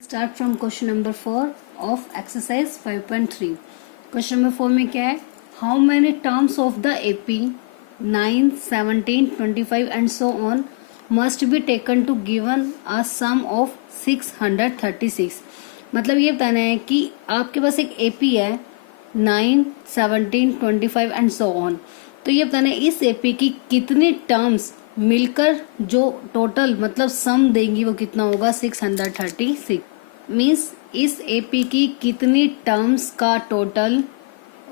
Start from question number 4 of exercise 5.3। Question number 4 में क्या है, how many terms of the AP 9, 17, 25 and so on must be taken to given a sum of 636। मतलब ये बताना है कि आपके पास एक एपी है 9, 17, 25 एंड सो ऑन। तो ये बताना है इस एपी की कितनी टर्म्स मिलकर जो टोटल मतलब सम देंगी वो कितना होगा 636। मीन्स इस एपी की कितनी टर्म्स का टोटल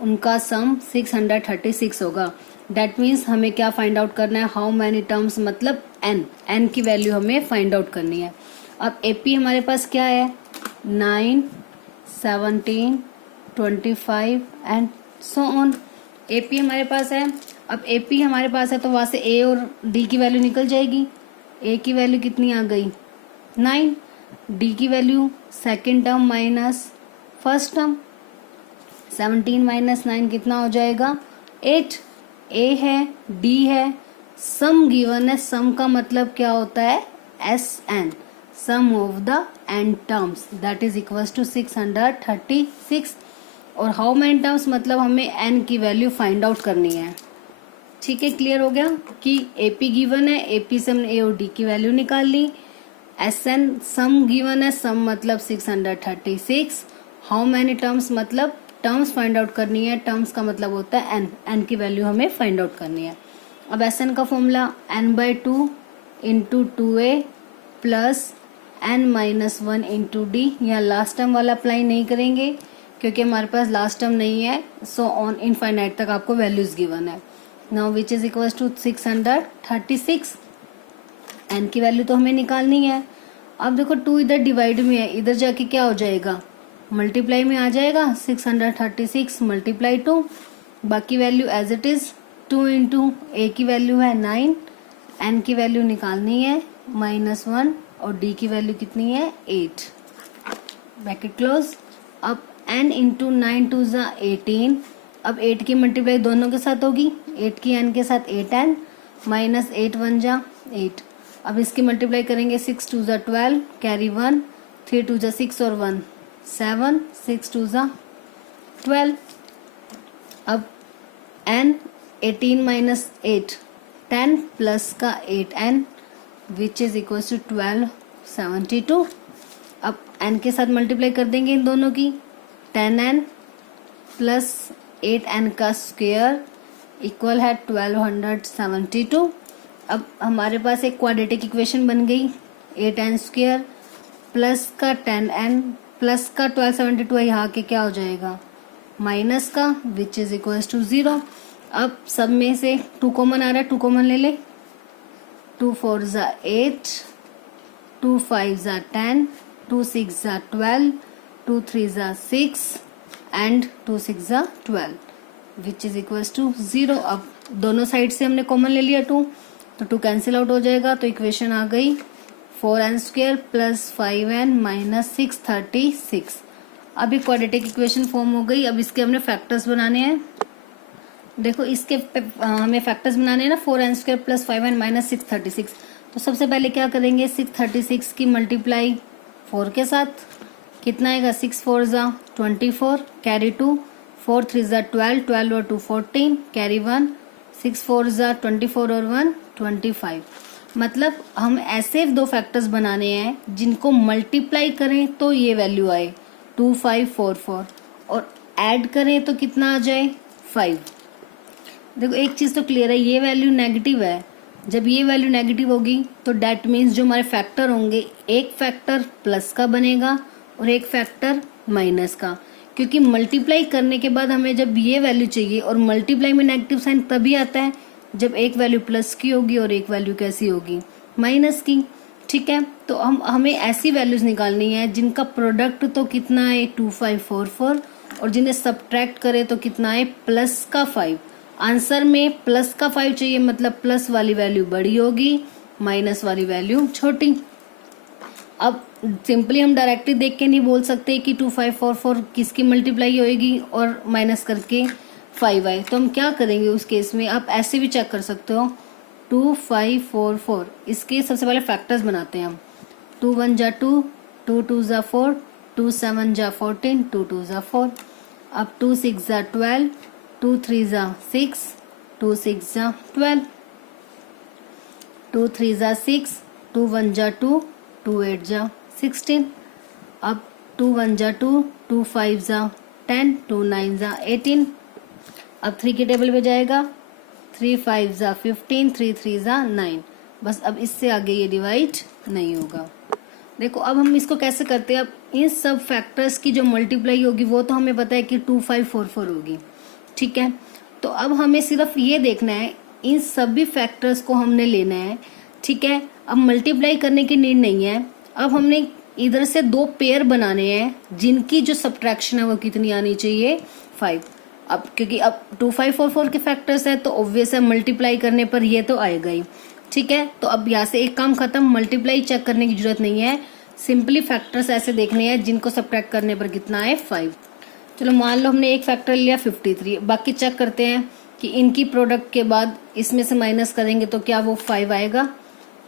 उनका सम 636 होगा। दैट मीन्स हमें क्या फाइंड आउट करना है, हाउ मैनी टर्म्स मतलब एन की वैल्यू हमें फाइंड आउट करनी है। अब एपी हमारे पास क्या है 9, 17, 25 एंड सो ऑन। एपी हमारे पास है। अब एपी हमारे पास है तो वहां से ए और डी की वैल्यू निकल जाएगी। ए की वैल्यू कितनी आ गई 9, डी की value second term minus first term 17 minus 9 कितना हो जाएगा 8। ए है डी है, सम गिवन है। सम का मतलब क्या होता है S N, sum of the N terms that is equal to 636। और हाउ मेनी टर्म्स मतलब हमें एन की वैल्यू फाइंड आउट करनी है। ठीक है, क्लियर हो गया कि एपी गिवन है, एपी से हमने ए और डी की वैल्यू निकाल ली। एस एन सम गिवन है, सम मतलब 636। हाउ मैनी टर्म्स मतलब टर्म्स फाइंड आउट करनी है। टर्म्स का मतलब होता है एन, एन की वैल्यू हमें फाइंड आउट करनी है। अब एस एन का formula n/2 into 2a plus n-1 into D. यहाँ लास्ट टर्म वाला अप्लाई नहीं करेंगे क्योंकि हमारे पास लास्ट टर्म नहीं है। सो ऑन इनफाइनाइट तक आपको वैल्यूज गिवन है। Now which is equal to 636। N की वैल्यू तो हमें निकालनी है। अब देखो 2 इधर डिवाइड में है, इधर जाके क्या हो जाएगा मल्टीप्लाई में आ जाएगा 636 मल्टीप्लाई 2, बाकी value as it is 2 into a की वैल्यू है 9, एन की वैल्यू निकालनी है -1 और डी की वैल्यू कितनी है 8 ब्रैकेट क्लोज। अब n इंटू 9 2 ज़ा 18। अब 8 की मल्टीप्लाई दोनों के साथ होगी, 8 की n के साथ 8n माइनस 8 1 जा 8। अब इसकी मल्टीप्लाई करेंगे 6 2 ज़ा 12 कैरी 1, 3 2 ज़ा 6 और 1 7, 6 2 ज़ा 12। अब n 18 माइनस 8 10 प्लस का 8n which is equal to 1272। अब n के साथ मल्टीप्लाई कर देंगे इन दोनों की 10n प्लस 8n का स्क्वायर इक्वल है 1272। अब हमारे पास एक क्वाड्रेटिक इक्वेशन बन गई 8n स्क्वायर प्लस का 10n प्लस का 1272 यहाँ के क्या हो जाएगा माइनस का विच इज इक्वल टू 0। अब सब में से 2 कॉमन आ रहा है, 2 कॉमन ले ले। 2 4 ज़ा 8, 2 5 ज़ा 10, 2 6 ज़ा 12, 2 3 ज़ा 6 एंड 2 6 ज़ा 12 विच इज इक्वल टू 0। अब दोनों साइड से हमने कॉमन ले लिया 2, तो 2 कैंसिल आउट हो जाएगा। तो इक्वेशन आ गई 4n square plus 5n minus 636। अब ये क्वाड्रेटिक इक्वेशन फॉर्म हो गई। अब इसके हमने फैक्टर्स बनाने हैं। देखो इसके हमें फैक्टर्स बनाने हैं ना 4n square plus 5n minus 636। तो सबसे पहले क्या करेंगे 636 की मल्टीप्लाई 4 के साथ कितना आएगा 6 4 ज़ा 24 कैरी 2, 4 3 ज़ा 12, 12 और 2 14 कैरी 1, 6 4 ज़ा 24 और 1 25। मतलब हम ऐसे 2 फैक्टर्स बनाने हैं जिनको मल्टीप्लाई करें तो ये वैल्यू आए 2544 और ऐड करें तो कितना आ जाए 5। देखो एक चीज़ तो क्लियर है, ये वैल्यू नेगेटिव है। जब ये वैल्यू नेगेटिव होगी तो डैट मीन्स जो हमारे फैक्टर होंगे एक फैक्टर प्लस का बनेगा और एक फैक्टर माइनस का, क्योंकि मल्टीप्लाई करने के बाद हमें जब ये वैल्यू चाहिए और मल्टीप्लाई में नेगेटिव साइन तभी आता है जब एक वैल्यू प्लस की होगी और एक वैल्यू कैसी होगी माइनस की। ठीक है, तो हमें ऐसी वैल्यूज निकालनी है जिनका प्रोडक्ट तो कितना है 2544 और जिन्हें सब्ट्रैक्ट करे तो कितना है प्लस का 5। आंसर में प्लस का 5 चाहिए, मतलब प्लस वाली वैल्यू बड़ी होगी माइनस वाली वैल्यू छोटी। अब सिंपली हम डायरेक्टली देख के नहीं बोल सकते कि 2544 किसकी मल्टीप्लाई होएगी और माइनस करके 5 आए। तो हम क्या करेंगे उस केस में, आप ऐसे भी चेक कर सकते हो 2544। इसके सबसे पहले फैक्टर्स बनाते हैं हम। 2 1 जा 2, 2 2 ज़ा 4, 2 7 ज़ा 14, 2 2 ज़ा 4, अब 2 6 ज़ा 12, 2 3 ज़ा 6, 2 6 ज़ा 12, 2 3 ज़ा 6, 2 1 ज़ा 2, 2 8 ज़ा 16, अब 2 1 ज़ा 2, 2 5 ज़ा 10, 2 9 ज़ा 18, अब 3 के टेबल पे जाएगा, 3 5 ज़ा 15, 3 3 ज़ा 9, बस अब इससे आगे ये डिवाइड नहीं होगा। देखो अब हम इसको कैसे करते हैं, अब इन सब फैक्टर्स की जो मल्टीप्लाई होगी वो तो हमें पता है कि 2544 होगी, ठीक है। तो अब हमें सिर्फ ये देखना है, इन सभी फैक्टर्स को हमने लेना है, ठीक है। अब मल्टीप्लाई करने की नीड नहीं है, अब हमने इधर से दो पेयर बनाने हैं जिनकी जो सब्ट्रैक्शन है वो कितनी आनी चाहिए, 5। अब क्योंकि अब 2544 के फैक्टर्स है तो ऑब्वियस है मल्टीप्लाई करने पर ये तो आएगा ही, ठीक है। तो अब यहाँ से एक काम खत्म, मल्टीप्लाई चेक करने की जरूरत नहीं है, सिंपली फैक्टर्स ऐसे देखने हैं जिनको सब्ट्रैक्ट करने पर कितना है, 5। चलो मान लो हमने एक फैक्टर लिया 53, बाकी चेक करते हैं कि इनकी प्रोडक्ट के बाद इसमें से माइनस करेंगे तो क्या वो 5 आएगा।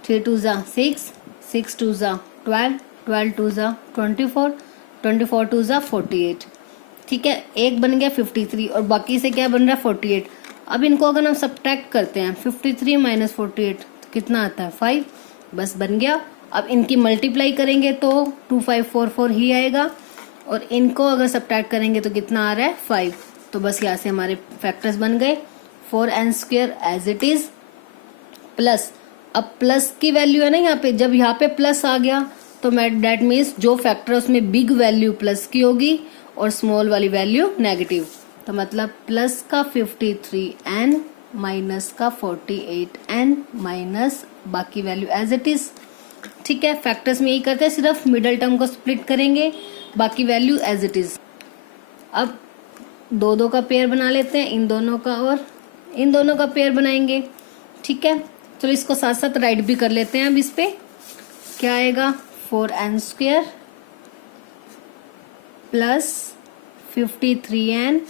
3 2 ज़ा 6, 6 2 ज़ा 12, 12 2 ज़ा 24, 24 2 ज़ा 48, ठीक है। एक बन गया 53 और बाकी से क्या बन रहा है, 48। अब इनको अगर हम सब्ट्रैक्ट करते हैं 53 माइनस 48 तो कितना आता है, 5, बस बन गया। अब इनकी मल्टीप्लाई करेंगे तो 2544 ही आएगा और इनको अगर सब्ट्रैक्ट करेंगे तो कितना आ रहा है, 5। तो बस यहाँ से हमारे फैक्टर्स बन गए, 4n² as it is plus, अब प्लस की वैल्यू है ना यहाँ पे, जब यहाँ पे प्लस आ गया तो दैट मीन्स जो फैक्टर है उसमें बिग वैल्यू प्लस की होगी और स्मॉल वाली वैल्यू नेगेटिव। तो मतलब प्लस का 53n माइनस का 48n माइनस बाकी वैल्यू एज इट इज, ठीक है। फैक्टर्स में यही करते हैं, सिर्फ मिडल टर्म को स्प्लिट करेंगे, बाकी वैल्यू एज इट इज। अब दो दो का पेयर बना लेते हैं, इन दोनों का और इन दोनों का पेयर बनाएंगे, ठीक है। चलो इसको साथ साथ राइट भी कर लेते हैं। अब इस पे क्या आएगा, 4n² प्लस 53n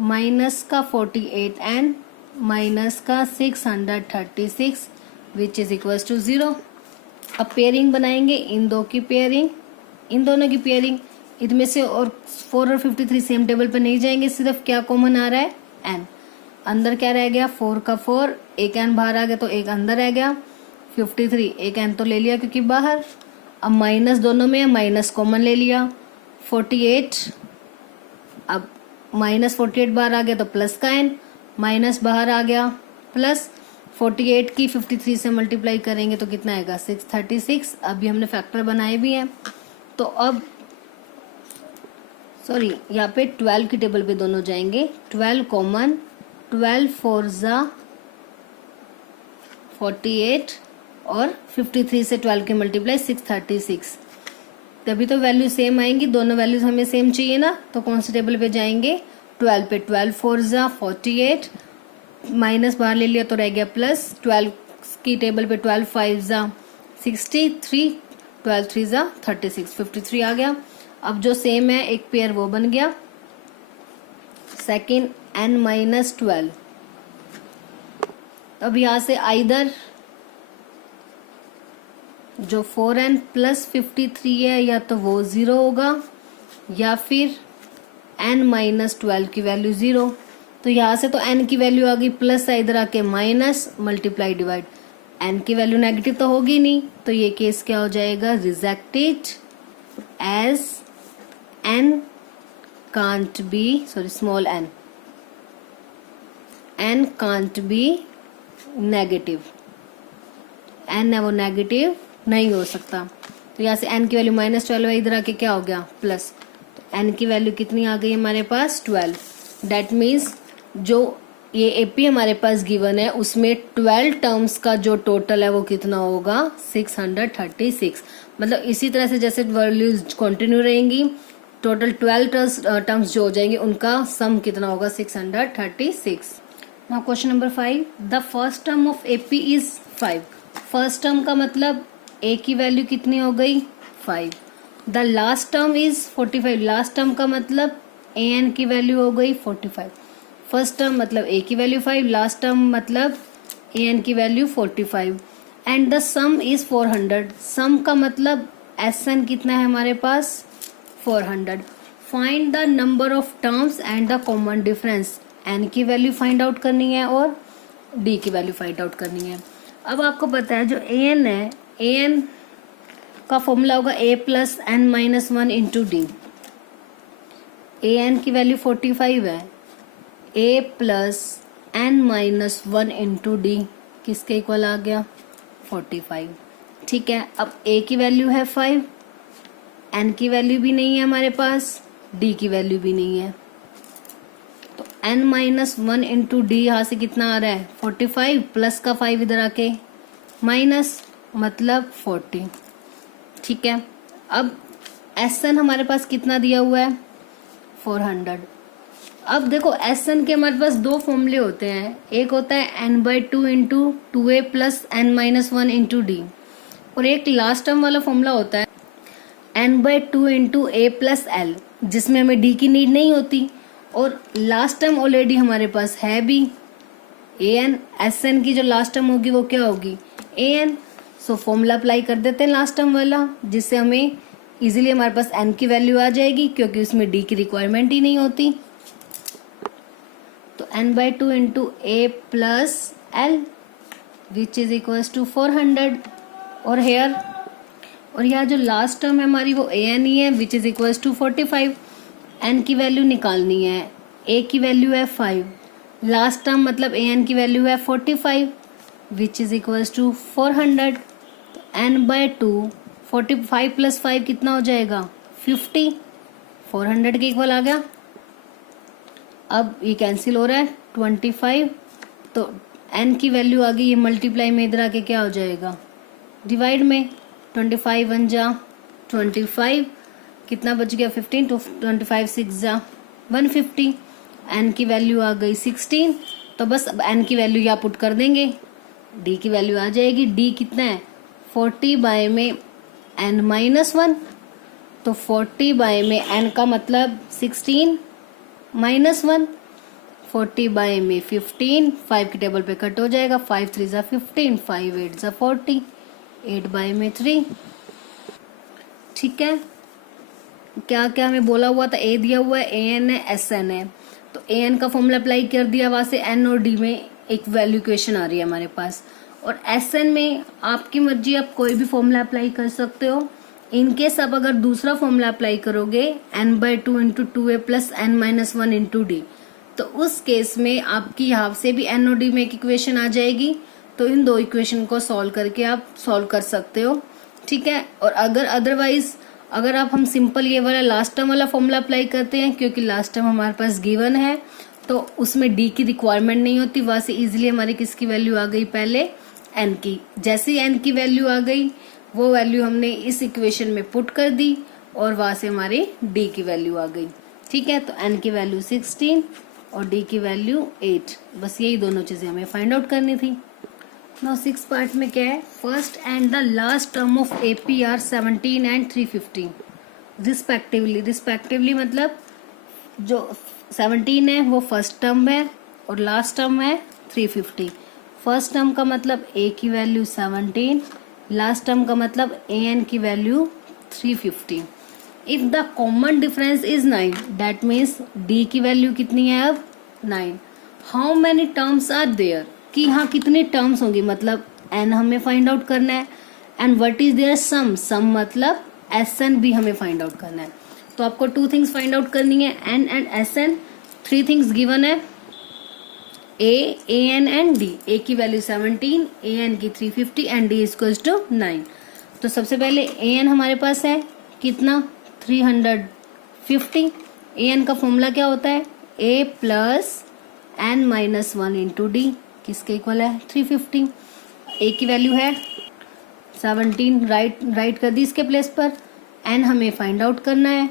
माइनस का 48n माइनस का 636 विच इज इक्वल्स टू 0। अब पेयरिंग बनाएंगे, इन दो की पेयरिंग, इन दोनों की पेयरिंग, इनमें से और 4 और 53 सेम टेबल पर नहीं जाएंगे, सिर्फ क्या कॉमन आ रहा है, n। अंदर क्या रह गया, 4 का 4, एक n बाहर आ गया तो एक अंदर रह गया, 53 एक n तो ले लिया क्योंकि बाहर। अब माइनस दोनों में, माइनस कॉमन ले लिया, 48, अब माइनस 48 बाहर आ गया तो प्लस का n, माइनस बाहर आ गया प्लस 48 की 53 से मल्टीप्लाई करेंगे तो कितना आएगा, 636। अभी हमने फैक्टर बनाए भी हैं तो अब सॉरी यहाँ पे 12 की टेबल पे दोनों जाएंगे, 12 कॉमन, 12 4 ज़ा 48 और 53 से 12 के मल्टीप्लाई 636, तभी तो वैल्यू सेम आएंगी, दोनों वैल्यूज हमें सेम चाहिए ना। तो कौन से टेबल पे जाएंगे, 12 पे, 12 4 ज़ा 48, माइनस बाहर ले लिया तो रह गया प्लस, 12 की टेबल पे 12 5 ज़ा 63, 12 3 ज़ा 36, 53 आ गया। अब जो सेम है एक पेयर वो बन गया, सेकेंड n माइनस 12। अब यहाँ से आइदर जो 4n प्लस 53 है या तो वो 0 होगा या फिर n माइनस 12 की वैल्यू 0। तो यहाँ से तो n की वैल्यू आ गई प्लस, इधर आके माइनस, मल्टीप्लाई डिवाइड, n की वैल्यू नेगेटिव तो होगी नहीं, तो ये केस क्या हो जाएगा, rejected as n can't be, sorry small n, n can't be negative, n है वो नेगेटिव नहीं हो सकता। तो यहाँ से n की वैल्यू माइनस 12 है, इधर आके क्या हो गया प्लस, तो n की वैल्यू कितनी आ गई हमारे पास, 12। दैट मीन्स जो ये एपी हमारे पास गिवन है उसमें 12 टर्म्स का जो टोटल है वो कितना होगा, 636। मतलब इसी तरह से जैसे वैल्यूज कंटिन्यू रहेंगी, टोटल 12 टर्म्स जो हो जाएंगे उनका सम कितना होगा, 636। Now question number 5, the first term of AP is 5। First term का मतलब ए की वैल्यू कितनी हो गई, 5। The last term is 45। Last term का मतलब ए एन की वैल्यू हो गई 45। फर्स्ट टर्म मतलब ए की वैल्यू 5, लास्ट टर्म मतलब ए एन की value 45 and the sum is 400। Sum का मतलब एस एन कितना है हमारे पास 400। Find the number of terms and the common difference. N की वैल्यू फाइंड आउट करनी है और डी की वैल्यू फाइंड आउट करनी है। अब आपको पता है जो ए एन है, ए एन का फॉर्मूला होगा a plus N minus one into d. A N की वैल्यू 45 है, a plus N minus one into d किसके इक्वल आ गया 45। ठीक है, अब ए की वैल्यू है 5, एन की वैल्यू भी नहीं है हमारे पास, डी की वैल्यू भी नहीं है, तो N minus one into D यहाँ से कितना आ रहा है 45 प्लस का 5 इधर आके माइनस मतलब 40। ठीक है, अब एस एन हमारे पास कितना दिया हुआ है 400। अब देखो एस एन के हमारे पास दो फॉर्मूले होते हैं, एक होता है N by two into two A plus N minus one into D, और एक लास्ट टर्म वाला फॉर्मूला होता है N by two into A plus L, जिसमें हमें डी की नीड नहीं होती, और लास्ट टर्म ऑलरेडी हमारे पास है भी ए एन। एस एन की जो लास्ट टर्म होगी वो क्या होगी A N. So formula apply कर देते हैं लास्ट टर्म वाला, जिससे हमें इजीली हमारे पास एन की वैल्यू आ जाएगी, क्योंकि उसमें डी की रिक्वायरमेंट ही नहीं होती। तो N by two into A plus L which is equals to 400, और हेयर और यहाँ जो लास्ट टर्म है हमारी वो ए एन ही है which is equals to 45। N की वैल्यू निकालनी है, ए की वैल्यू है 5, लास्ट टर्म मतलब ए एन की वैल्यू है 45 विच इज इक्वल्स टू 400। तो एन बाय टू 45 प्लस 5 कितना हो जाएगा 50, 400 के इक्वल आ गया। अब ये कैंसिल हो रहा है 25, तो एन की वैल्यू आ गई, ये मल्टीप्लाई में इधर आके क्या हो जाएगा डिवाइड में, 25 वन जा 25, कितना बच गया 15, तो 25 6 जा 150। एन की वैल्यू आ गई 16, तो बस अब एन की वैल्यू यहाँ पुट कर देंगे, डी की वैल्यू आ जाएगी, डी कितना है 40 बाय में एन माइनस वन, तो 40 बाय में एन का मतलब 16 माइनस वन, 40 बाय में 15, 5 के टेबल पे कट हो जाएगा, 5 3 जा 15, 5 8 जा 40, 8 बाय में 3। ठीक है, क्या क्या हमें बोला हुआ था, ए दिया हुआ है, ए एन है, एस एन है, तो ए एन का फॉर्मूला अप्लाई कर दिया, वहां से एन और डी में एक वैल्यू इक्वेशन आ रही है हमारे पास, और एस एन में आपकी मर्जी, आप कोई भी फॉर्मूला अप्लाई कर सकते हो। इनकेस आप अगर दूसरा फॉर्मूला अप्लाई करोगे N by two into two A plus N minus one into D, तो उस केस में आपकी यहाँ से भी एन और डी में एक इक्वेशन आ जाएगी, तो इन दो इक्वेशन को सॉल्व करके आप सॉल्व कर सकते हो। ठीक है, और अगर अदरवाइज अगर आप हम सिंपल ये वाला लास्ट टर्म वाला फॉर्मूला अप्लाई करते हैं, क्योंकि लास्ट टर्म हमारे पास गिवन है, तो उसमें डी की रिक्वायरमेंट नहीं होती, वहां से इजीली हमारी किसकी वैल्यू आ गई पहले एन की। जैसे ही एन की वैल्यू आ गई वो वैल्यू हमने इस इक्वेशन में पुट कर दी, और वहां से हमारी डी की वैल्यू आ गई। ठीक है, तो एन की वैल्यू 16 और डी की वैल्यू 8, बस यही दोनों चीजें हमें फाइंड आउट करनी थी। नाउ 6 पार्ट में क्या है, first and the last term of AP are 17 and 350 respectively. Respectively मतलब जो 17 है वो फर्स्ट टर्म है और लास्ट टर्म है 350। फर्स्ट टर्म का मतलब ए की वैल्यू 17, लास्ट टर्म का मतलब ए एन की value 350। If the common difference is 9, that means D की वैल्यू कितनी है अब 9। How many terms are there, कि यहाँ कितनी टर्म्स होंगी, मतलब एन हमें फाइंड आउट करना है, एंड व्हाट इज देयर सम, सम मतलब एस एन भी हमें फाइंड आउट करना है। तो आपको 2 थिंग्स फाइंड आउट करनी है, N and S N. 3 things given है, A N and D. A की वैल्यू 17, ए एन की 350 एंड डी इक्वल्स टू 9। तो सबसे पहले ए एन हमारे पास है कितना 350। ए एन का फॉर्मूला क्या होता है, a plus N minus one into d, किसके इक्वल है 350। ए की वैल्यू है 17, राइट कर दी इसके प्लेस पर। एन हमें फाइंड आउट करना है,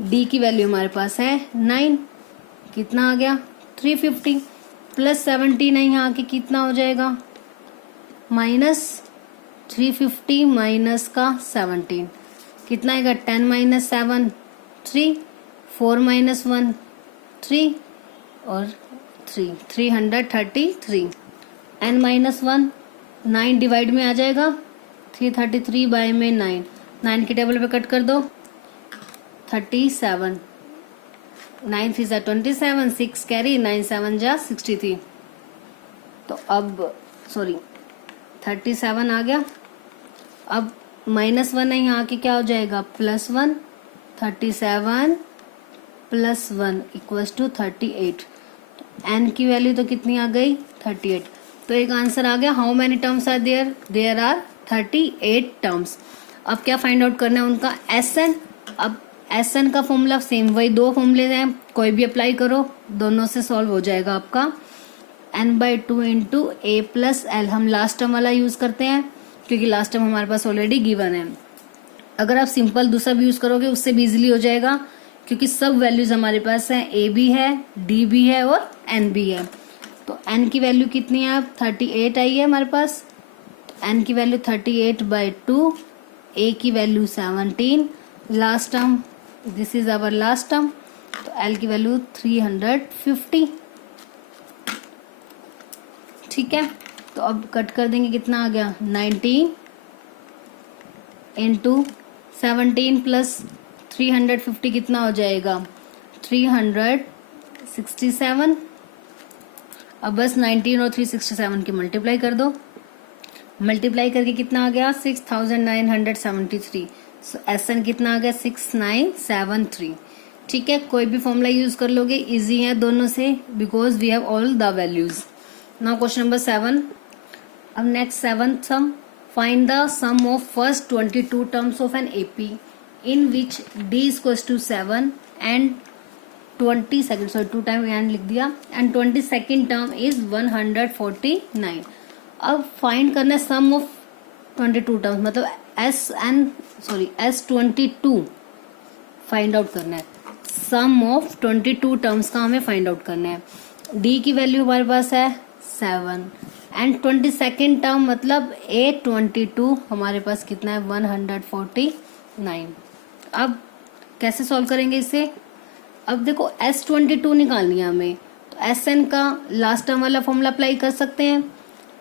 डी की वैल्यू हमारे पास है 9, कितना आ गया 350 प्लस 17 है, यहाँ के कितना हो जाएगा माइनस 350 माइनस का 17, कितना आएगा 10 माइनस 7 3, 4 माइनस 1 3 और 3, 333। एन माइनस 1 9 डिवाइड में आ जाएगा, 333 बाय में 9, 9 की टेबल पे कट कर दो, 37, 9 3 जा 27, 6 कैरी, 9 7 जा 63। तो अब सॉरी 37 आ गया। अब -1 है, यहाँ के क्या हो जाएगा +1, 37 +1 = 38। एन की वैल्यू तो कितनी आ गई 38। तो एक आंसर आ गया। How many terms are there, there are 38 terms. अब क्या फाइंड आउट करना है उनका एस एन। अब एस एन का फॉर्मूला सेम, वही दो फॉर्मूले हैं, कोई भी अप्लाई करो, दोनों से सॉल्व हो जाएगा आपका। n/2 into A plus L, हम लास्ट टर्म वाला यूज करते हैं क्योंकि लास्ट टर्म हमारे पास ऑलरेडी गिवन है। अगर आप सिंपल दूसरा भी यूज करोगे उससे भी इजिली हो जाएगा क्योंकि सब वैल्यूज हमारे पास है, ए भी है, डी भी है और एन भी है। तो एन की वैल्यू कितनी है, अब 38 आई है हमारे पास। तो एन की वैल्यू 38/2, ए की value 17, last term this is our last term, तो एल की वैल्यू 350। ठीक है, तो अब कट कर देंगे, कितना आ गया 19 इंटू 17 प्लस 350 कितना हो जाएगा 367। अब बस 19 और 367 की मल्टीप्लाई कर दो, मल्टीप्लाई करके कितना आ गया 6973। सो एस एन कितना आ गया 6973। ठीक है, कोई भी फॉर्मूला यूज कर लोगे, इजी है दोनों से because we have all the values. Now question number 7। अब next 7th sum, find the sum of first 22 terms of an AP in which d is equals to 7 and 22nd, sorry 2 time यहाँ लिख दिया, and 22nd term is 149। अब find करना है sum of 22 terms, मतलब S22 find out करना है। Sum of 22 terms का हमें फाइंड आउट करना है। d की वैल्यू हमारे पास है 7 एंड 22nd टर्म मतलब A22 हमारे पास कितना है 149। अब कैसे सॉल्व करेंगे इसे, अब देखो S22 निकालनी है हमें, तो SN का लास्ट टर्म वाला फॉर्मूला अप्लाई कर सकते हैं।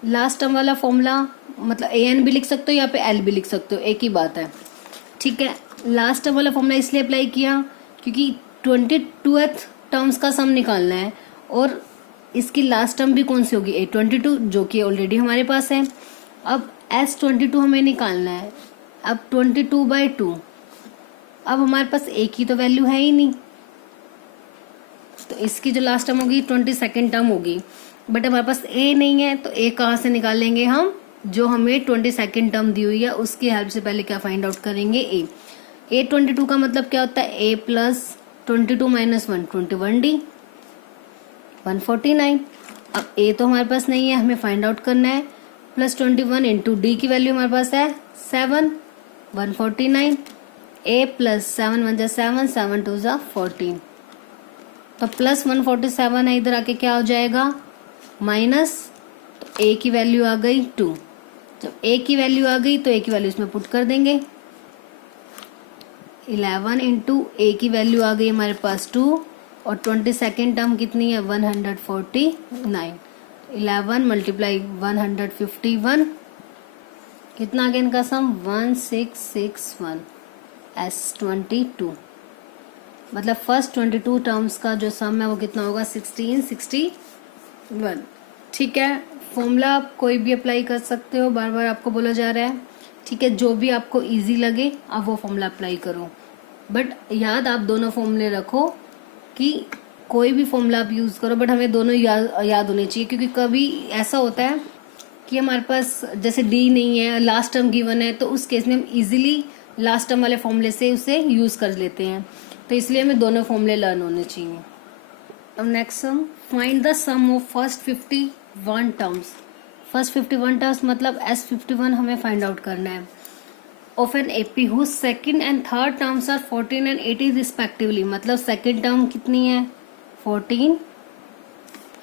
लास्ट टर्म वाला फॉर्मूला मतलब AN भी लिख सकते हो, यहाँ पे L भी लिख सकते हो, एक ही बात है। ठीक है, लास्ट टर्म वाला फॉर्मूला इसलिए अप्लाई किया क्योंकि 22th टर्म्स का सम निकालना है और इसकी लास्ट टर्म भी कौन सी होगी A22 जो कि ऑलरेडी हमारे पास है। अब S22 हमें निकालना है। अब 22/2, अब हमारे पास ए की तो वैल्यू है ही नहीं, तो इसकी जो लास्ट टर्म होगी 22nd टर्म होगी, बट हमारे पास ए नहीं है, तो ए कहाँ से निकालेंगे हम, जो हमें 22nd टर्म दी हुई है उसकी हेल्प से पहले क्या फाइंड आउट करेंगे ए। A22 का मतलब क्या होता है a प्लस 22 माइनस 1 21d 149। अब ए तो हमारे पास नहीं है, हमें फाइंड आउट करना है, प्लस 21 इंटू डी की वैल्यू हमारे पास है 7 149। a प्लस 7 1 जा 7 7 2 जा 14, तो प्लस 147 है, इधर आके क्या हो जाएगा माइनस, तो a की वैल्यू आ गई 2। जब a की वैल्यू आ गई तो a की वैल्यू इसमें पुट कर देंगे, 11 इंटू ए की वैल्यू आ गई हमारे पास 2 और 22nd टर्म कितनी है 149। 11 मल्टीप्लाई 151, कितना आ गया इनका सम 1661 S22, मतलब फर्स्ट 22 टर्म्स का जो सम है वो कितना होगा 1661। ठीक है, फॉर्मूला आप कोई भी अप्लाई कर सकते हो, बार बार आपको बोला जा रहा है। ठीक है, जो भी आपको इजी लगे आप वो फॉर्मूला अप्लाई करो, बट याद आप दोनों फॉर्मूले रखो कि कोई भी फॉर्मूला आप यूज करो बट हमें दोनों याद होने चाहिए, क्योंकि कभी ऐसा होता है कि हमारे पास जैसे डी नहीं है, लास्ट टर्म गिवन है, तो उस केस में हम इजीली लास्ट टर्म वाले फॉर्मूले से उसे यूज कर लेते हैं, तो इसलिए हमें दोनों फॉर्मूले लर्न होने चाहिए। अब next sum, find the sum of first 51 terms. First 51 terms मतलब S51 हमें फाइंड आउट करना है, of an AP whose second and third terms are 14 and 18 respectively, मतलब सेकंड टर्म कितनी है 14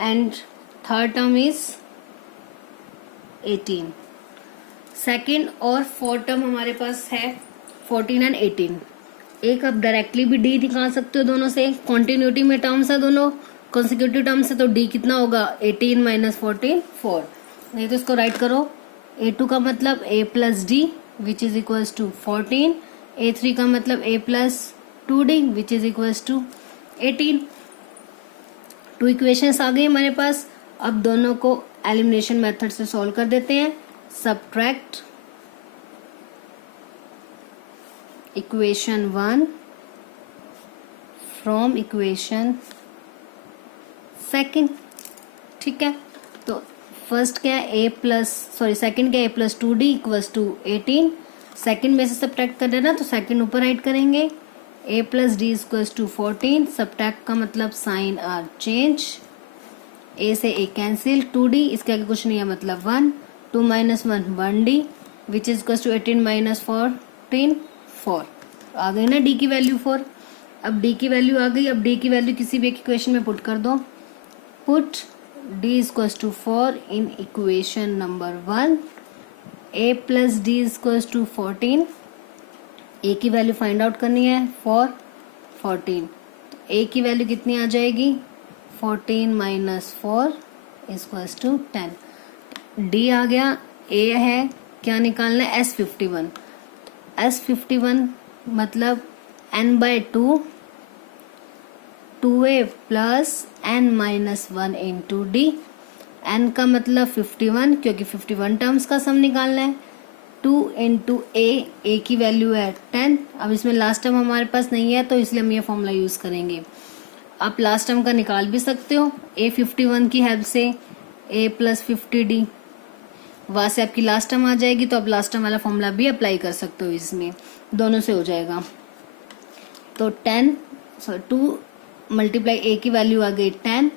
and third term is 18। Second और fourth term हमारे पास है 14 एंड 18। एक आप डायरेक्टली भी डी निकाल सकते हो दोनों से, कॉन्टिन्यूटी में टर्म्स है दोनों, कॉन्सिक्यूटिव टर्म्स है, तो डी कितना होगा 18 माइनस 14 4। नहीं तो इसको राइट करो, A2 का मतलब a plus d which is equals to 14 A3 का मतलब A plus 2D which is equals to 18। Two equations आ गई हमारे पास। अब दोनों को एलिमिनेशन मेथड से सॉल्व कर देते हैं। Subtract equation 1 from equation second. ठीक है, तो फर्स्ट क्या है सेकंड क्या है A+2D इक्वल्स टू 18। सेकंड में से सब्ट्रैक्ट कर देना तो सेकंड ऊपर राइट करेंगे। A+D equals to 14। सब्ट्रैक्ट का मतलब साइन आर चेंज, A से A कैंसिल, 2D इसके आगे कुछ नहीं है मतलब 1, 2 - 1 1D which is equals to 18 - 14 4। आ गई ना D की वैल्यू 4। अब D की वैल्यू आ गई। अब D की वैल्यू किसी भी एक इक्वेशन में पुट कर दो। Put D equals to 4 in equation number 1। A+D equals to 14। A की वैल्यू फाइंड आउट करनी है 4 14। तो A की वैल्यू कितनी आ जाएगी 14 - 4 इक्वल्स टू 10। D आ गया। A है क्या निकालना है S51। S51 मतलब n/2 2A plus n-1 into D। n का मतलब 51 क्योंकि 51 टर्म्स का सम निकालना है। 2 इंटू A की वैल्यू है 10। अब इसमें लास्ट टर्म हमारे पास नहीं है तो इसलिए हम ये फॉर्मूला यूज करेंगे। आप लास्ट टर्म का निकाल भी सकते हो A51 की हेल्प से। A + 50D वहाँ से आपकी लास्ट टर्म आ जाएगी तो आप लास्ट टर्म वाला फॉर्मूला भी अप्लाई कर सकते हो। इसमें दोनों से हो जाएगा। तो 2 मल्टीप्लाई A की वैल्यू आ गई 10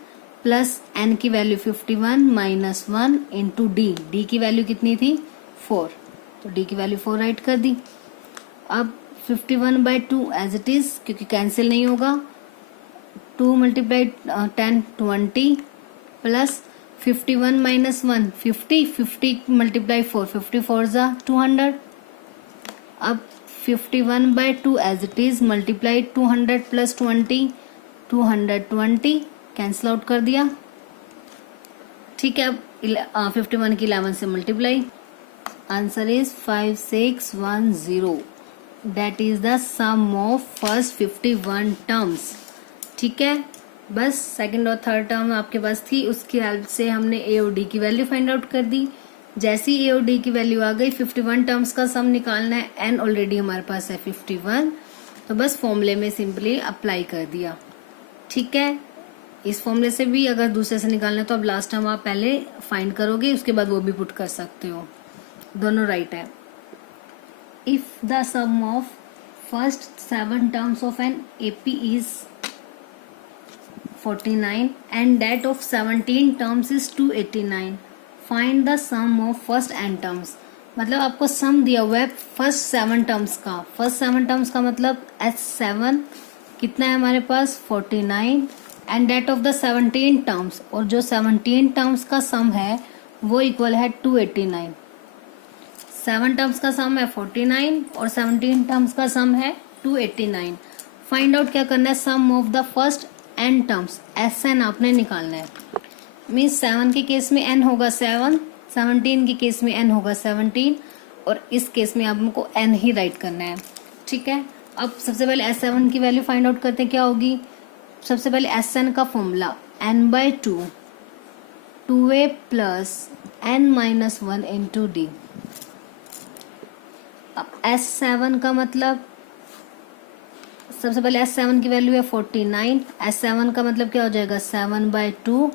प्लस n की वैल्यू 51 - 1 इंटू D की वैल्यू कितनी थी 4। तो D की वैल्यू 4 राइट कर दी। अब 51/2 एज इट इज क्योंकि कैंसिल नहीं होगा। 2 × 10 20 प्लस 51 - 1 50 50 × 4 54 ज़ा 200। अब 51/2 as it is multiply 200 plus 20 220 cancel out कर दिया। ठीक है, अब 51 की 11 से multiply. Answer is 5610। That is the sum of first 51 terms. ठीक है, बस सेकंड और थर्ड टर्म आपके पास थी, उसकी हेल्प से हमने A और D की वैल्यू फाइंड आउट कर दी। जैसे ही A और D की वैल्यू आ गई 51 टर्म्स का सम निकालना है। n ऑलरेडी हमारे पास है 51 तो बस फॉर्मूले में सिंपली अप्लाई कर दिया। ठीक है, इस फॉर्मूले से भी अगर दूसरे से निकालना है तो अब लास्ट टर्म आप पहले फाइंड करोगे, उसके बाद वो भी पुट कर सकते हो। दोनों राइट है। If the sum of first 7 terms of an AP is 49 and that of 17 terms is 289, find the sum of first n terms। मतलब आपको सम दिया हुआ है फर्स्ट 7 टर्म्स का। फर्स्ट 7 टर्म्स का मतलब S7 कितना है हमारे पास 49 and that of the 17 terms, और जो 17 टर्म्स का सम है वो इक्वल है 289। 7 टर्म्स का सम है 49 और 17 टर्म्स का सम है 289। फाइंड आउट क्या करना है sum of the first n terms. Sn आपने निकालना है। मीन्स 7 के केस में n होगा 7, 17 के केस में n होगा 17 और इस केस में आपको n ही राइट करना है। ठीक है, अब सबसे पहले S7 की वैल्यू फाइंड आउट करते हैं क्या होगी। सबसे पहले Sn का formula n/2 2A plus n-1 into D। अब S7 का मतलब सबसे पहले S7 की वैल्यू है 49। S7 का मतलब क्या हो जाएगा 7/2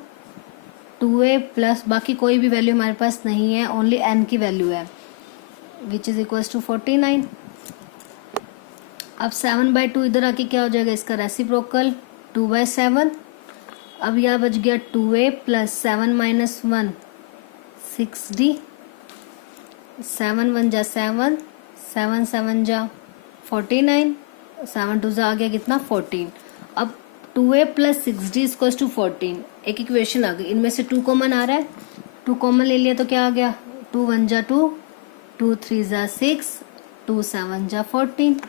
2A प्लस बाकी कोई भी वैल्यू हमारे पास नहीं है, ओनली n की वैल्यू है विच इज इक्वल्स टू 49। अब 7/2 इधर आके क्या हो जाएगा इसका रेसिप्रोकल 2/7। अब यह बच गया 2A प्लस 7 - 1 6D। 7 1 जा 7 7 7 जा 49 7 2 आ गया कितना 14। अब 2A plus 6D equals to 14। एक इक्वेशन आ गई, इनमें से 2 कॉमन आ रहा है, 2 कॉमन ले लिया तो क्या आ गया 2 1 जा 2 2 3 जा 6 2 7 जा 14।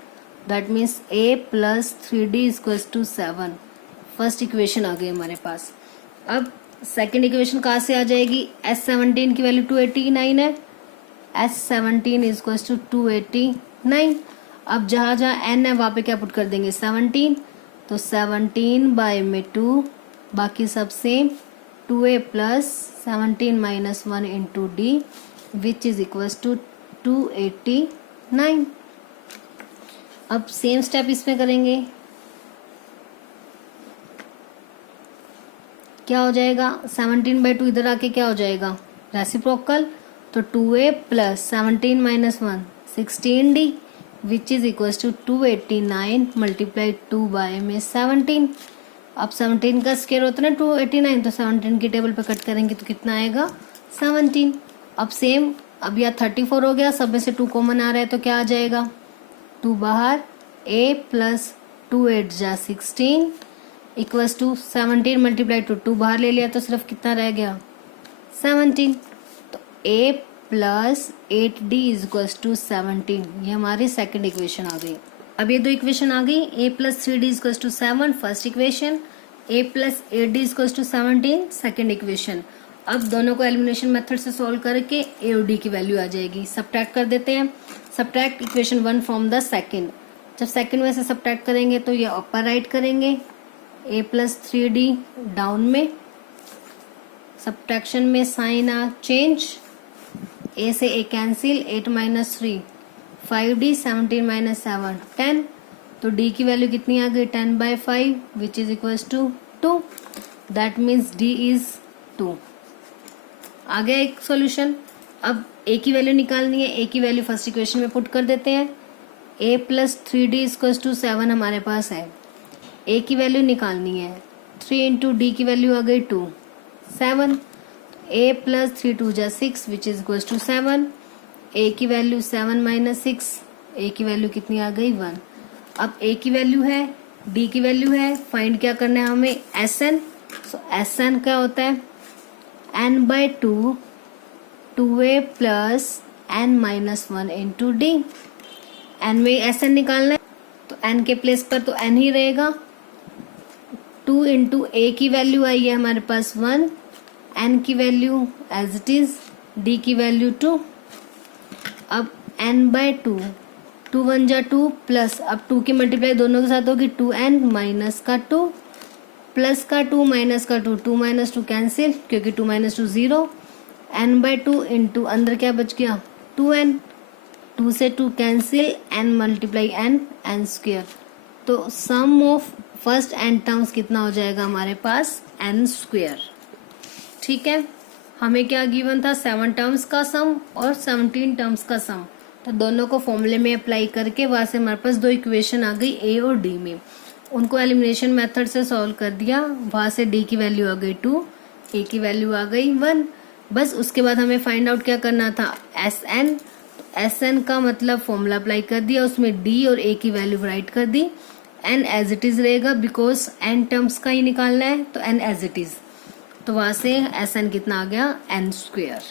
That means A plus 3D equals to 7। First equation आ गई हमारे पास। अब सेकेंड इक्वेशन कहाँ से आ जाएगी। S17 की वैल्यू 289 है। S17 equals to 289। अब जहाँ जहाँ n है वहाँ पे क्या पुट कर देंगे 17, तो 17 बाय में 2, बाकी सब same, 2a plus 17 minus 1 into D which is equals to 289। अब सेम स्टेप इसमें करेंगे, क्या हो जाएगा 17/2 इधर आके क्या हो जाएगा रेसिप्रोकल, तो 2a plus 17 minus 1 16d which is equals to 289 multiply 2 by में 17। अब 17 का स्क्वायर होता है ना 289, तो 17 की टेबल पे कट करेंगे तो कितना आएगा 17। अब सेम, अब यह 34 हो गया, सब में से 2 कॉमन आ रहा है तो क्या आ जाएगा 2 बाहर, a प्लस 2 8 जा 16 इक्वल्स टू 17 मल्टीप्लाई टू 2 बाहर ले लिया तो सिर्फ कितना रह गया 17, तो a plus 8d is equals to 17। ये हमारी सेकंड इक्वेशन आ गई। अब ये दो इक्वेशन आ गई, a plus 3d is equals to 7 first equation, a plus 8d is equals to 17 second equation. अब दोनों को एलिमिनेशन मेथड से सॉल्व करके a और d की वैल्यू आ जाएगी। सब्ट्रैक्ट कर देते हैं, subtract equation 1 from the second. जब सेकंड में से सब्ट्रैक्ट करेंगे तो ये अपर राइट करेंगे, a प्लस 3d डाउन में, सब्ट्रैक्शन में साइन आ चेंज, a से a cancel, 8 minus 3 5d 17 minus 7 10, तो d की वैल्यू कितनी आ गई 10/5 which is equals to 2, that means d is 2। आ गया एक सॉल्यूशन। अब a की वैल्यू निकालनी है, a की वैल्यू फर्स्ट इक्वेशन में पुट कर देते हैं, a plus 3d equals to 7 हमारे पास है, a की वैल्यू निकालनी है, 3 इंटू डी की वैल्यू आ गई 2 7, a प्लस 3 2 जा 6 which is equals to 7, a की वैल्यू 7 माइनस 6, a की वैल्यू कितनी आ गई 1। अब a की वैल्यू है, d की वैल्यू है, फाइंड क्या करना है हमें Sn, सो Sn क्या होता है n/2 2a plus n minus 1 into D, n में Sn निकालना है तो n के प्लेस पर तो n ही रहेगा, 2 इंटू a की वैल्यू आई है हमारे पास 1, n की value as it is, d की वैल्यू 2। अब n/2, 2 1 जा 2 प्लस, अब 2 की मल्टीप्लाई दोनों के साथ होगी 2n माइनस का 2 प्लस का 2 माइनस का 2, 2 माइनस 2 कैंसिल क्योंकि 2 माइनस 2 0, n/2 इंटू अंदर क्या बच गया 2n, 2 से 2 cancel, n multiply n square, तो सम ऑफ फर्स्ट n टर्म्स कितना हो जाएगा हमारे पास n स्क्वेयर। ठीक है, हमें क्या गिवन था 7 टर्म्स का सम और 17 टर्म्स का सम, तो दोनों को फॉर्मूले में अप्लाई करके वहां से हमारे पास दो इक्वेशन आ गई a और d में, उनको एलिमिनेशन मेथड से सॉल्व कर दिया, वहां से d की वैल्यू आ गई 2, a की वैल्यू आ गई 1। बस उसके बाद हमें फाइंड आउट क्या करना था Sn, Sn का मतलब फॉर्मूला अप्लाई कर दिया, उसमें d और a की वैल्यू राइट कर दी, n एज इट इज रहेगा बिकॉज n टर्म्स का ही निकालना है तो n एज इट इज, तो वहां से Sn कितना आ गया n स्क्वेयर।